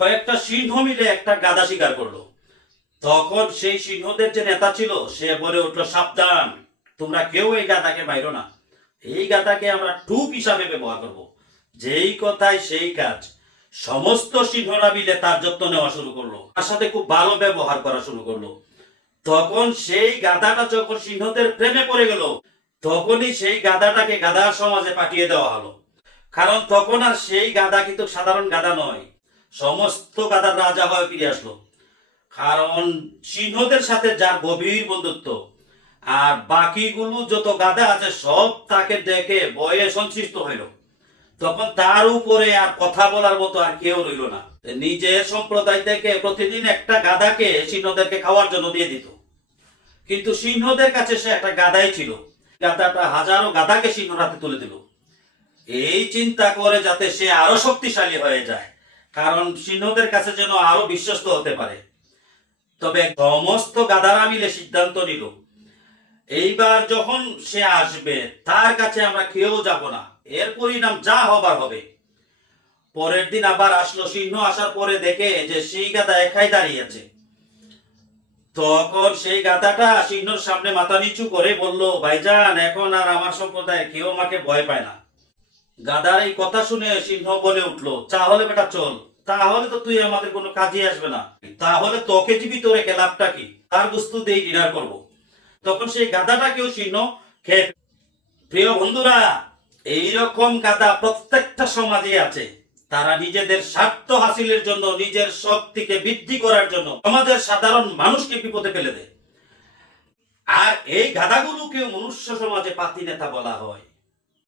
কয়েকটা সিংহ মিলে একটা গাধা শিকার করলো। তখন সেই সিংহদের যে নেতা ছিল সে বলে উঠলো, সাবধান, তোমরা কেউ এই গাধাকে মাইরো না, এই গাধাকে আমরা টুপ হিসাবে ব্যবহার করব। যেই কথায় সেই কাজ, সমস্ত সিংহরা মিলে তার যত্ন নেওয়া শুরু করলো, তার সাথে খুব ভালো ব্যবহার করা শুরু করলো। তখন সেই গাধাটা যখন সিংহদের প্রেমে পড়ে গেল, তখনই সেই গাধাটাকে গাধার সমাজে পাঠিয়ে দেওয়া হলো। কারণ তখন আর সেই গাধা কিন্তু সাধারণ গাধা নয়, সমস্ত গাধার রাজা হয়ে ফিরে আসলো। কারণ সিংহদের সাথে যার গভীর বন্ধুত্ব, আর বাকিগুলো যত গাধা আছে সব তাকে দেখে ভয়ে সন্ত্রিষ্ট হইল। তখন তার উপরে আর কথা বলার মতো আর কেউ রইল না। নিজের সম্প্রদায় থেকে প্রতিদিন একটা গাধাকে সিংহদেরকে খাওয়ার জন্য দিয়ে দিত। কিন্তু সিংহদের কাছে সে একটা গাধাই ছিল, গাধাটা হাজারো গাধাকে সিংহর হাতে তুলে দিল, এই চিন্তা করে যাতে সে আরো শক্তিশালী হয়ে যায়, কারণ সিংহদের কাছে যেন আরো বিশ্বস্ত হতে পারে। তবে সমস্ত গাধারা মিলে সিদ্ধান্ত নিল, এইবার যখন সে আসবে তার কাছে আমরা কেউ যাব না, এর পরিণাম যা হবার হবে। পরের দিন আবার আসলো, সিংহ আসার পরে দেখে যে সেই গাধা একাই দাঁড়িয়ে আছে। তখন সেই গাধাটা সিংহর সামনে মাথা নিচু করে বলল, ভাইজান, এখন আর আমার সম্প্রদায় কেউ আমাকে ভয় পায় না। গাধার এই কথা শুনে সিংহ বলে উঠলো, তাহলে বেটা চল, তাহলে তো তুই আমাদের কোনো কাজে আসবে না, তাহলে তোকে জীবিত রেখে লাভটা কি, তার বস্তু দিয়ে ডিনার করব। তখন সেই গাধাটাকেও সিংহ খেয়ে। প্রিয় বন্ধুরা, এইরকম গাধা প্রত্যেকটা সমাজে আছে। তারা নিজেদের স্বার্থ হাসিলের জন্য, নিজের শক্তিকে বৃদ্ধি করার জন্য সমাজের সাধারণ মানুষকে বিপদে ফেলে দেয়। আর এই গাধাগুলোকে মনুষ্য সমাজে পাতি নেতা বলা হয়।